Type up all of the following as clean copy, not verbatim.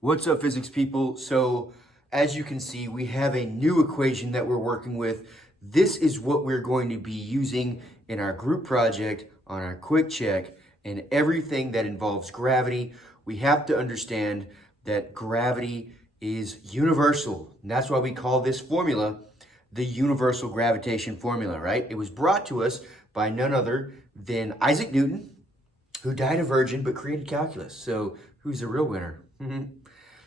What's up, physics people? So, as you can see, we have a new equation that we're working with. This is what we're going to be using in our group project, on our quick check, and everything that involves gravity. We have to understand that gravity is universal. And that's why we call this formula the universal gravitation formula, right? It was brought to us by none other than Isaac Newton, who died a virgin but created calculus. So, who's the real winner?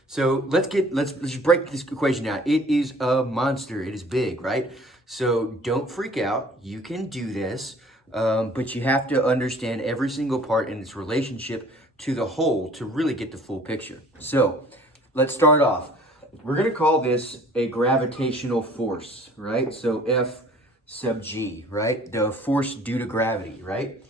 So let's just break this equation down. It is a monster. It is big, right? So don't freak out. You can do this, but you have to understand every single part and its relationship to the whole to really get the full picture. So let's start off. We're going to call this a gravitational force, right? So F sub G, right? The force due to gravity, right?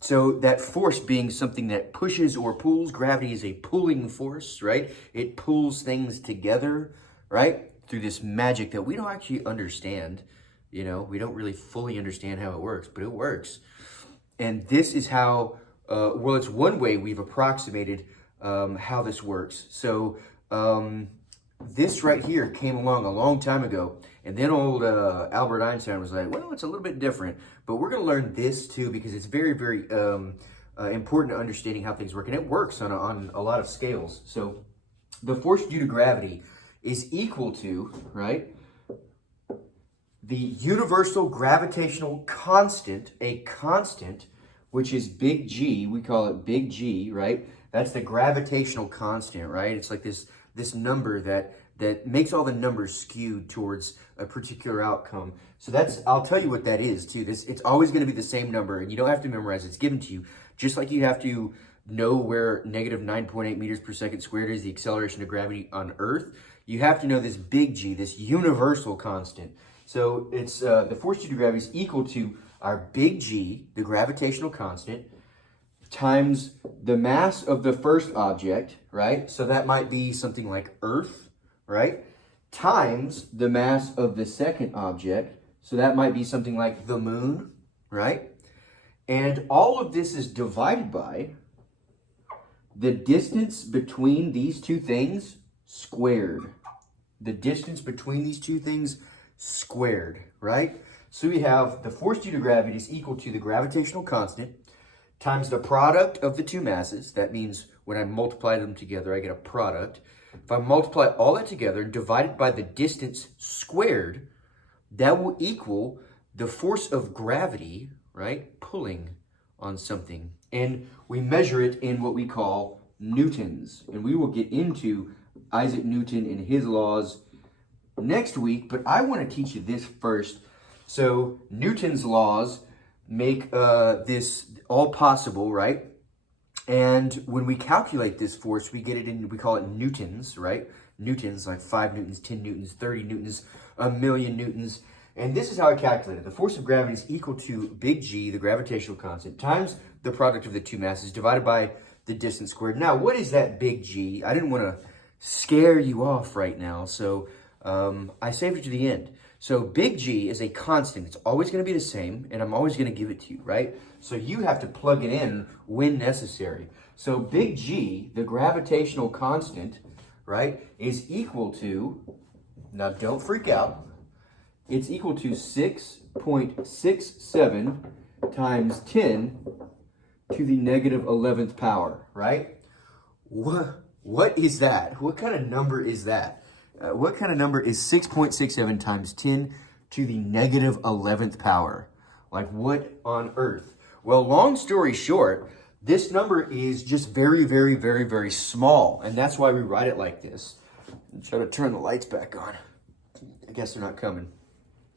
So that force being something that pushes or pulls, gravity is a pulling force, right? It pulls things together, right? Through this magic that we don't actually understand. You know, we don't really fully understand how it works, but it works. And this is how, well, it's one way we've approximated how this works. So this right here came along a long time ago. And then old Albert Einstein was like, well, it's a little bit different. But we're going to learn this too because it's very, very important to understanding how things work. And it works on a lot of scales. So the force due to gravity is equal to, right, the universal gravitational constant, a constant, which is big G. We call it big G, right? That's the gravitational constant, right? It's like this number that makes all the numbers skewed towards a particular outcome. So I'll tell you what that is too. It's always going to be the same number, and you don't have to memorize it. It's given to you. Just like you have to know where negative 9.8 meters per second squared is, the acceleration of gravity on Earth, you have to know this big G, this universal constant. So it's the force due to gravity is equal to our big G, the gravitational constant, times the mass of the first object, right? So that might be something like Earth, right? Times the mass of the second object. So that might be something like the moon, right? And all of this is divided by the distance between these two things squared. The distance between these two things squared, right? So we have the force due to gravity is equal to the gravitational constant times the product of the two masses. That means when I multiply them together, I get a product. If I multiply all that together and divide it by the distance squared, that will equal the force of gravity, right? Pulling on something. And we measure it in what we call newtons. And we will get into Isaac Newton and his laws next week, but I want to teach you this first. So Newton's laws make this all possible, right? And when we calculate this force, we get it in, we call it newtons, right? Newtons, like 5 newtons, 10 newtons, 30 newtons, a million newtons. And this is how I calculate it. The force of gravity is equal to big G, the gravitational constant, times the product of the two masses divided by the distance squared. Now, what is that big G? I didn't want to scare you off right now, so I saved it to the end. So big G is a constant. It's always going to be the same, and I'm always going to give it to you, right? So you have to plug it in when necessary. So big G, the gravitational constant, right, is equal to, now don't freak out, it's equal to 6.67 times 10 to the negative 11th power, right? What is that? What kind of number is that? What kind of number is 6.67 times 10 to the negative 11th power? Like, what on earth? Well, long story short, this number is just very, very, very, very small. And that's why we write it like this. I'm trying to turn the lights back on. I guess they're not coming.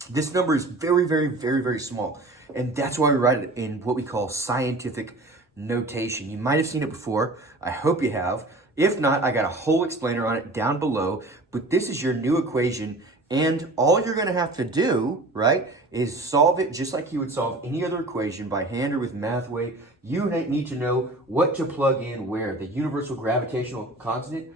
This number is very, very, very, very small. And that's why we write it in what we call scientific notation. You might have seen it before. I hope you have. If not, I got a whole explainer on it down below. But this is your new equation, and all you're going to have to do, right, is solve it just like you would solve any other equation by hand or with Mathway. You need to know what to plug in where. The universal gravitational constant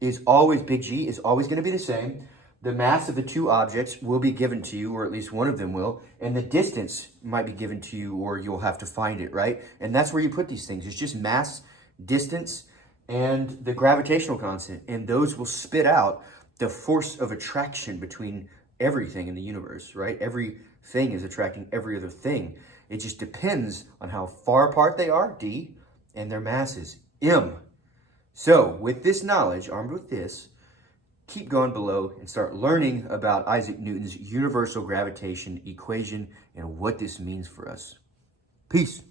is always, big G, is always going to be the same. The mass of the two objects will be given to you, or at least one of them will, and the distance might be given to you, or you'll have to find it, right? And that's where you put these things. It's just mass, distance, and the gravitational constant, and those will spit out the force of attraction between everything in the universe, right? Everything is attracting every other thing. It just depends on how far apart they are, D, and their masses, M. So with this knowledge, armed with this, keep going below and start learning about Isaac Newton's universal gravitation equation and what this means for us. Peace.